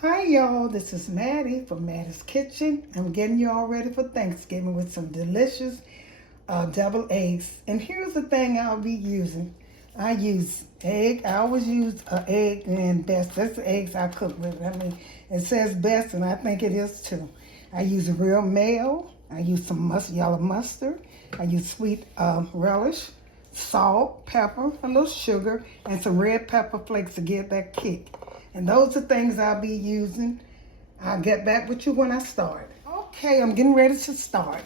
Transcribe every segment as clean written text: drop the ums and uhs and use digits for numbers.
Hi y'all, this is Mattie from Mattie's Kitchen. I'm getting you all ready for Thanksgiving with some delicious deviled eggs. And here's the thing I'll be using. I use egg. I always use an egg and best. That's the eggs I cook with. I mean, it says best and I think it is too. I use a real mayo. I use some yellow mustard. I use sweet relish, salt, pepper, a little sugar, and some red pepper flakes to give that kick. And those are things I'll be using. I'll get back with you when I start. Okay, I'm getting ready to start.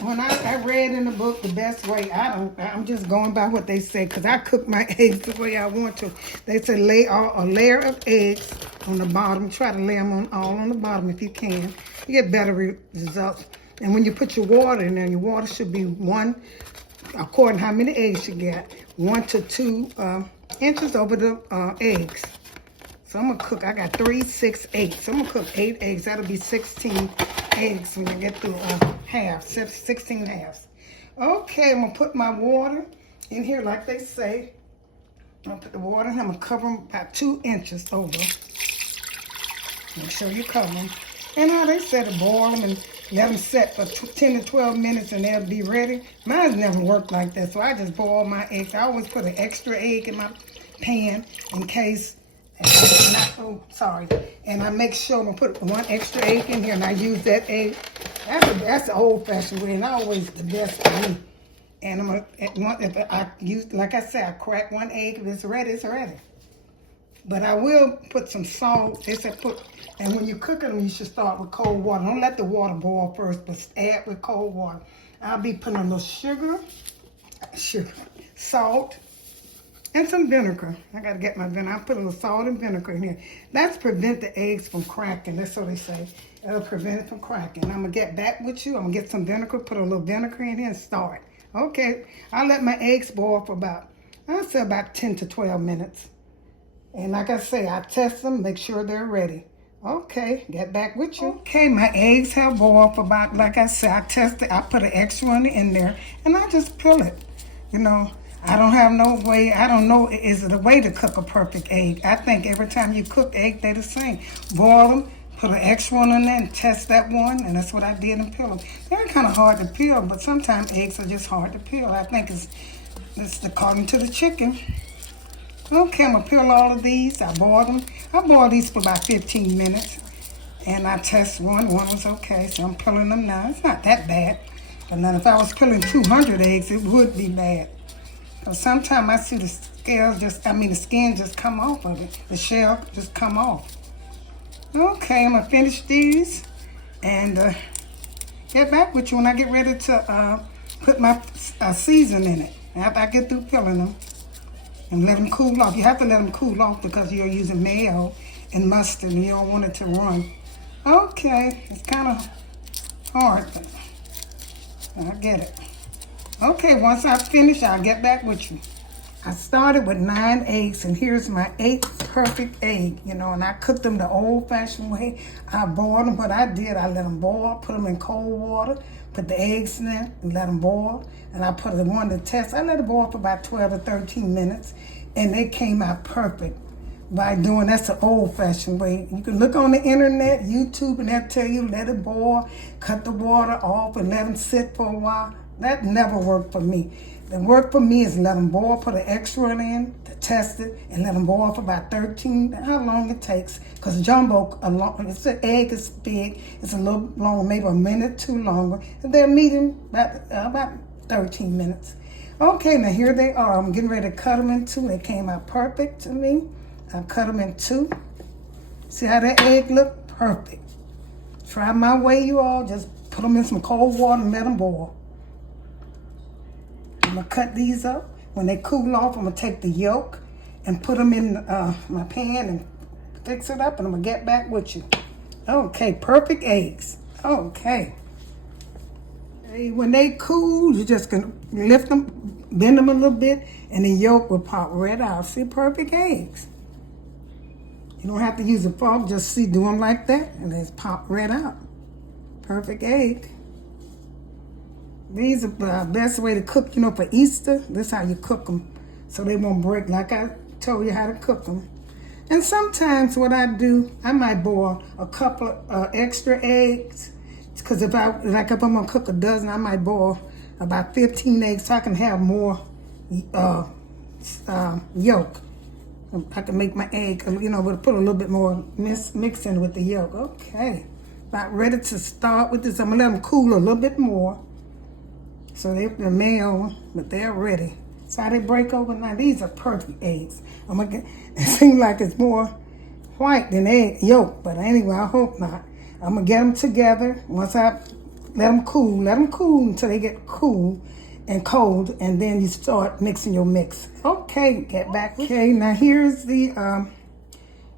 When I read in the book the best way, I'm just going by what they say because I cook my eggs the way I want to. They say lay a layer of eggs on the bottom. Try to lay them all on the bottom if you can. You get better results. And when you put your water in there, your water should be according to how many eggs you get, 1 to 2 inches over the eggs. So I'm gonna cook, I got 3, 6, 8. So I'm gonna cook 8 eggs. That'll be 16 eggs when you get through half, 16 halves. Okay, I'm gonna put my water in here like they say. I'm gonna put the water in, I'm gonna cover them about 2 inches over. Make sure you cover them. And how they say to boil them and let them set for 10 to 12 minutes and they'll be ready. Mine's never worked like that, so I just boil my eggs. I always put an extra egg in my pan in case. And I make sure I'm gonna put 1 extra egg in here, and I use that egg. That's the old-fashioned way, and always the best for me. And if I use, like I said, I crack 1 egg. If it's ready, it's ready. But I will put some salt. They said and when you're cooking them, you should start with cold water. Don't let the water boil first, but add with cold water. I'll be putting a little sugar, salt, and some vinegar. I gotta get my vinegar. I put a little salt and vinegar in here. That's prevent the eggs from cracking. That's what they say. It'll prevent it from cracking. I'm gonna get back with you. I'm gonna get some vinegar, put a little vinegar in here and start. Okay, I'll let my eggs boil for I'll say about 10 to 12 minutes. And like I say, I test them, make sure they're ready. Okay, get back with you. Okay, my eggs have boiled for like I said, I tested, I put an extra one in there, and I just peel it, I don't have no way, I don't know, is it a way to cook a perfect egg? I think every time you cook egg, they're the same. Boil them, put an extra one in there and test that one, and that's what I did and peel them. They're kind of hard to peel, but sometimes eggs are just hard to peel. I think it's according to the chicken. Okay, I'm gonna peel all of these. I boil them. I boil these for about 15 minutes, and I test one was okay, so I'm peeling them now. It's not that bad, but then if I was peeling 200 eggs, it would be bad. Sometimes I see the skin just come off of it. The shell just come off. Okay, I'm gonna finish these and get back with you when I get ready to put my season in it. After I get through peeling them and let them cool off. You have to let them cool off because you're using mayo and mustard and you don't want it to run. Okay, it's kind of hard, but I get it. Okay, once I finish, I'll get back with you. I started with 9 eggs, and here's my 8th perfect egg, and I cooked them the old-fashioned way. I boiled them. What I did, I let them boil, put them in cold water, put the eggs in there, and let them boil. And I put the one to test. I let it boil for about 12 to 13 minutes, and they came out perfect by doing, that's the old-fashioned way. You can look on the internet, YouTube, and they'll tell you, let it boil, cut the water off, and let them sit for a while. That never worked for me. The work for me is let them boil, put an extra in to test it, and let them boil for about 13, how long it takes. Because jumbo, it's an egg is big, it's a little longer, maybe a minute too longer. And they're medium, about 13 minutes. Okay, now here they are. I'm getting ready to cut them in 2. They came out perfect to me. I cut them in 2. See how that egg look? Perfect. Try my way, you all. Just put them in some cold water and let them boil. I'm gonna cut these up. When they cool off, I'm gonna take the yolk and put them in my pan and fix it up, and I'm gonna get back with you. Okay, perfect eggs. Okay. When they cool, you just can lift them, bend them a little bit, and the yolk will pop right out. See, perfect eggs. You don't have to use a fork, just do them like that, and they just pop right out. Perfect egg. These are the best way to cook, for Easter. This is how you cook them so they won't break, like I told you how to cook them. And sometimes what I do, I might boil a couple of extra eggs. Because if I'm gonna cook a dozen, I might boil about 15 eggs so I can have more yolk. I can make my egg, but put a little bit more mix in with the yolk. Okay, about ready to start with this. I'm gonna let them cool a little bit more. So they're mayo, but they're ready. So how they break over now, these are perfect eggs. It seems like it's more white than egg yolk, but anyway, I hope not. I'm gonna get them together. Once I let them cool until they get cool and cold, and then you start mixing your mix. Okay, get back. Okay, now here's the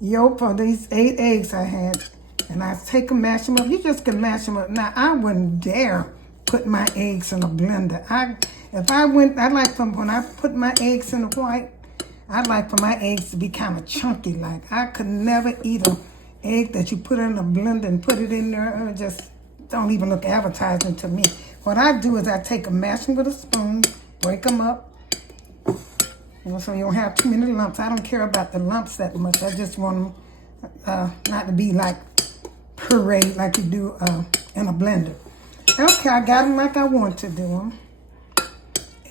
yolk for these 8 eggs I had, and I take them, mash them up. You just can mash them up. Now I wouldn't dare put my eggs in a blender. When I put my eggs in the white, I'd like for my eggs to be kind of chunky. Like I could never eat an egg that you put in a blender and put it in there. It just don't even look appetizing to me. What I do is I take them, mash them with a spoon, break them up, so you don't have too many lumps. I don't care about the lumps that much. I just want them not to be like puree like you do in a blender. Okay, I got them like I want to do them.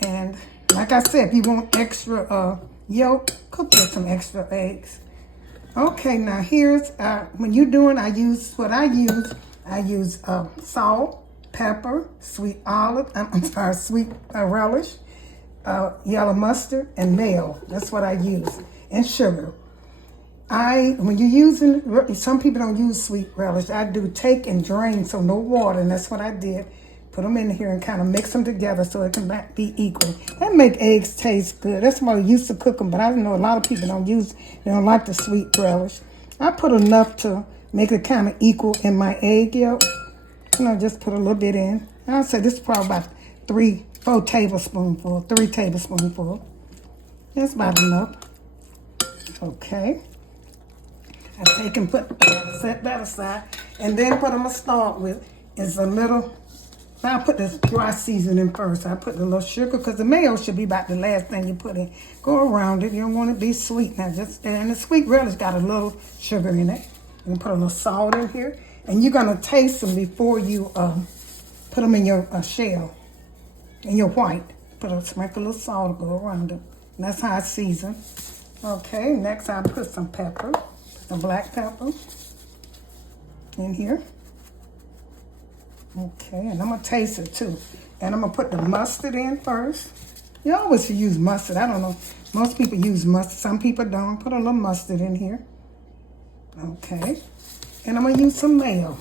And like I said, if you want extra yolk, cook with some extra eggs. Okay, now here's, when you're doing, I use salt, pepper, sweet relish, yellow mustard, and mayo. That's what I use, and sugar. When you're using, some people don't use sweet relish. I do take and drain, so no water, and that's what I did. Put them in here and kind of mix them together so it can be equal. That make eggs taste good. That's why I used to cook them, but I know a lot of people they don't like the sweet relish. I put enough to make it kind of equal in my egg yolk. Just put a little bit in. I'll say this is probably about 3 tablespoonfuls. That's about enough. Okay. I take and set that aside. And then what I'm going to start with is a little, I'll put this dry seasoning first. I put a little sugar because the mayo should be about the last thing you put in. Go around it. You don't want it to be sweet. Now and the sweet relish got a little sugar in it. You can put a little salt in here. And you're going to taste them before you put them in your shell, in your white. Sprinkle a little salt, go around it. And that's how I season. Okay, next I'll put some pepper, some black pepper in here. Okay, and I'm going to taste it too. And I'm going to put the mustard in first. You always use mustard. I don't know. Most people use mustard. Some people don't. Put a little mustard in here. Okay. And I'm going to use some mayo.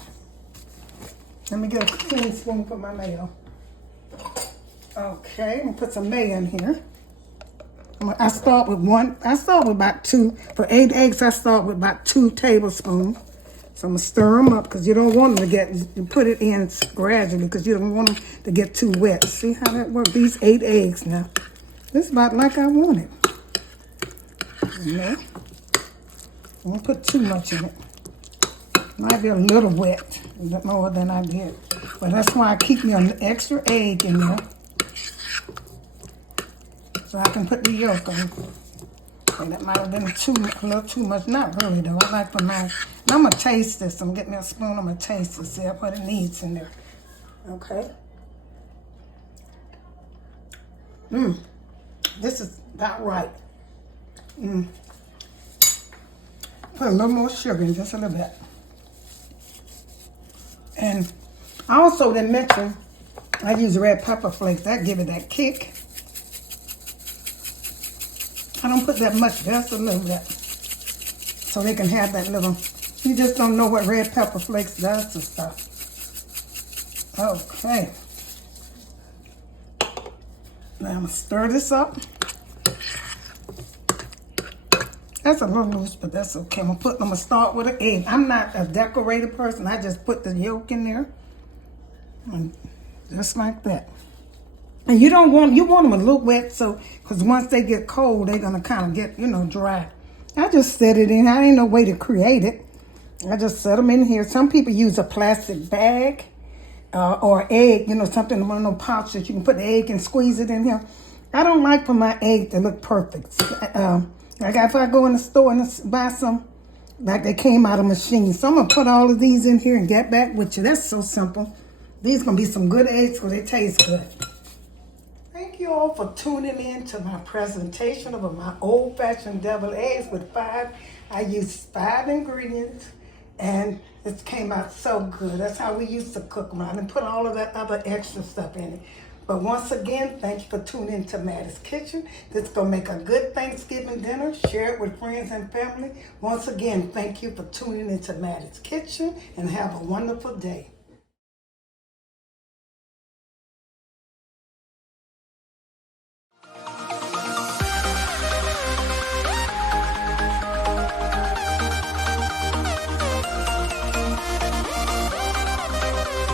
Let me get a clean spoon for my mayo. Okay, I'm going to put some mayo in here. I start with about 2. For 8 eggs, I start with about 2 tablespoons. So I'm going to stir them up because you don't want them you put it in gradually because you don't want them to get too wet. See how that works? These 8 eggs now. This is about like I want it. Okay. I won't put too much in it. Might be a little wet, more than I did. But that's why I keep me an extra egg in there. So I can put the yolk on. And that might have been a little too much. Not really though. I like for mine. And I'm going to taste this. I'm getting me a spoon. I'm going to taste this. See what it needs in there. Okay. This is about right. Put a little more sugar in, just a little bit. And I also didn't mention, I use red pepper flakes. That give it that kick. I don't put that much, just a little bit. So they can have that little, you just don't know what red pepper flakes does to stuff. Okay. Now I'm going to stir this up. That's a little loose, but that's okay. I'm going to start with an egg. I'm not a decorated person. I just put the yolk in there. And just like that. And you want them a little wet, so, because once they get cold, they're going to kind of get, dry. I just set it in. I ain't no way to create it. I just set them in here. Some people use a plastic bag or egg, something, one of those pouches that you can put the egg and squeeze it in here. I don't like for my egg to look perfect. Like if I go in the store and buy some, like they came out of machine. So I'm going to put all of these in here and get back with you. That's so simple. These going to be some good eggs because they taste good. Thank you all for tuning in to my presentation of my old-fashioned deviled eggs with 5. I used 5 ingredients and it came out so good. That's how we used to cook them. I didn't put all of that other extra stuff in it. But once again, thank you for tuning in to Mattie's Kitchen. This is going to make a good Thanksgiving dinner. Share it with friends and family. Once again, thank you for tuning into Mattie's Kitchen and have a wonderful day.